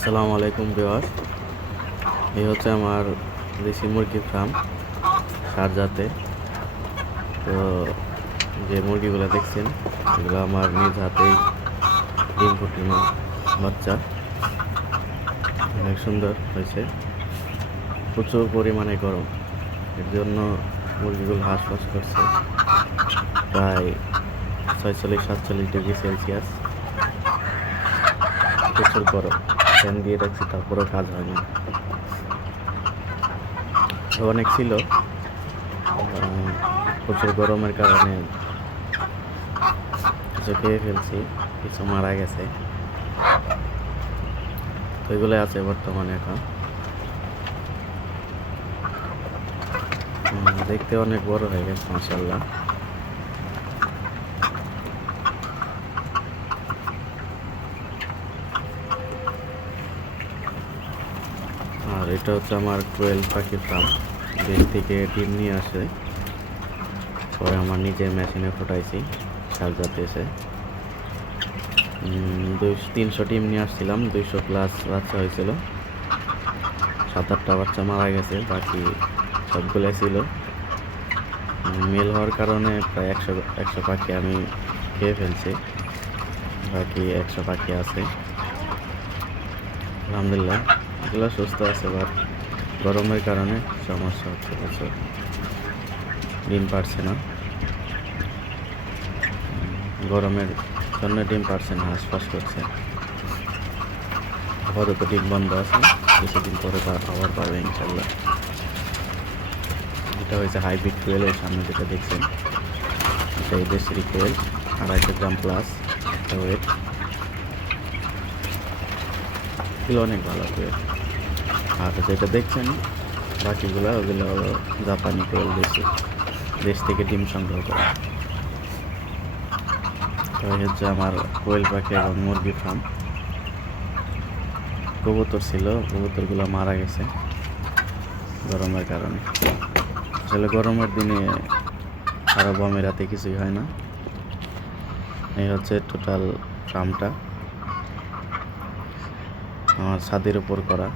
আসসালামু আলাইকুম বিওয়ার এই হচ্ছে আমার দেশি মুরগি ফার্ম সারজাতে। তো যে মুরগিগুলো দেখছেন, এগুলো আমার নিজ হাতেই ডিম ফুটানো বাচ্চা। অনেক সুন্দর হয়েছে। প্রচুর পরিমাণে গরম। এর জন্য মুরগিগুলো হাঁসফাঁস করছে। প্রায় ছয়চল্লিশ সাতচল্লিশ ডিগ্রি সেলসিয়াস। প্রচুর গরম। ফ্যান দিয়ে রাখছি তারপরেও কাজ হয়নি। অনেক ছিল। প্রচুর গরমের কারণে কিছু খেয়ে ফেলছি, কিছু মারা গেছে। তো এগুলো আছে বর্তমানে এখন। দেখতে অনেক বড় হয়ে গেছে মাসাল্লাহ আর এটা হচ্ছে আমার টুয়েলভ পাখির ফার্ম দেশ থেকে টিম নিয়ে আসে। পরে আমার নিজের মেশিনে ফোটাইছি সারজাতে এসে। দুই, তিনশো টিম নিয়ে আসছিলাম, দুইশো প্লাস বাচ্চা হয়েছিল। সাত, আটটা বাচ্চা মারা গেছে, বাকি সবগুলো ছিল। মেল হওয়ার কারণে প্রায় একশো একশো পাখি আমি খেয়ে ফেলছি। বাকি একশো পাখি আছে। আলহামদুলিল্লাহ। এগুলো সুস্থ আছে, বাট গরমের কারণে সমস্যা হচ্ছে প্রচুর। ডিম পারছে না। গরমের জন্য ডিম পারছে না হাঁসফাঁস করছে। আপাতত ডিম বন্ধ আছে, কিছুদিন পরে আবার পাবে ইনশাল্লাহ। এটা হয়েছে হাইব্রিড কোয়েল এর সামনে যেটা দেখছেন। এটা এই দেশের কোয়েল, আড়াইশো গ্রাম প্লাস ওয়েট এগুলো অনেক ভালো কোয়েল আর যেটা দেখছেন, বাকিগুলো ওগুলো হলো জাপানি কোয়েল দেশি দেশ থেকে ডিম সংগ্রহ করা। তো হচ্ছে আমার কোয়েল পাখি এবং মুরগি ফার্ম কবুতর ছিল, কবুতরগুলো মারা গেছে গরমের কারণে। আসলে গরমের দিনে আরব আমিরাতে কিছুই হয় না। এই হচ্ছে টোটাল ফার্মটা ছাদের উপর করা।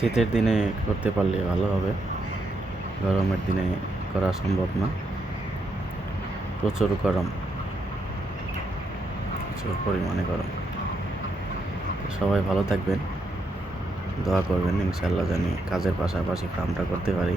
শীতের দিনে করতে পারলে ভালো হবে। গরমের দিনে করা সম্ভব না। প্রচুর গরম। প্রচুর পরিমাণে গরম। সবাই ভালো থাকবেন। দোয়া করবেন ইনশাল্লাহ জানি কাজের পাশাপাশি কামটা করতে পারি।